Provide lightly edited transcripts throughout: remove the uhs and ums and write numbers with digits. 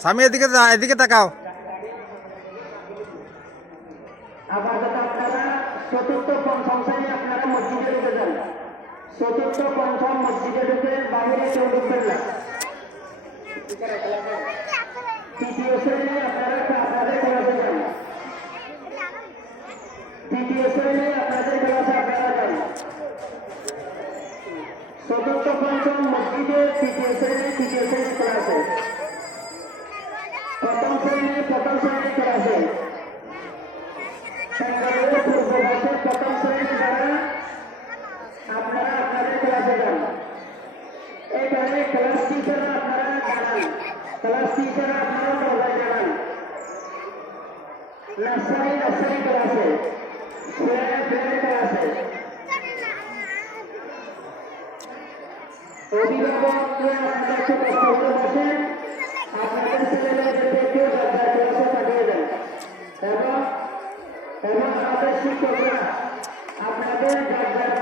স্বামী এদিকে এদিকে তাকাও। আপাতত আপনারা চতুর্থ পঞ্চম শ্রেণী আপনারা মসজিদে ঢুকে যান। চতুর্থ পঞ্চম মসজিদে ঢুকে বাইরে কেউ ঢুকবেন না। তৃতীয় শ্রেণী আপনারা আপনাদের ক্লাসে যান। তৃতীয় শ্রেণী আপনাদের ক্লাসে আপনারা যান। চতুর্থ পঞ্চম মসজিদে তৃতীয় শ্রেণী ক্লাসে, প্রথম শ্রেণী ক্লাসে, পূর্ব পাশে প্রথম শ্রেণী যারা আপনারা আপনাদের ক্লাসে যান। এখানে ক্লাস টিচাররা আপনারা জানান, ক্লাস টিচাররা আপনারা সবাই জানান। নার্সারি ক্লাসে, প্লে ক্লাসে অভিভাবকরা আপনারা একটু কষ্ট করে বসেন। আপনাদের ছেলেমেয়েদেরকে কেউ তাদের ক্লাসে পাঠিয়ে দেন এবং আমাদের শিক্ষকরা আপনাদের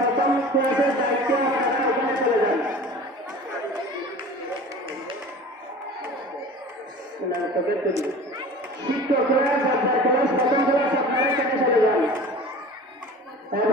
প্রথম ক্লাসের দায়িত্ব আপনারা ওখানে চলে যান। শিক্ষকরা প্রথম ক্লাস আপনারা এখানে চলে যান।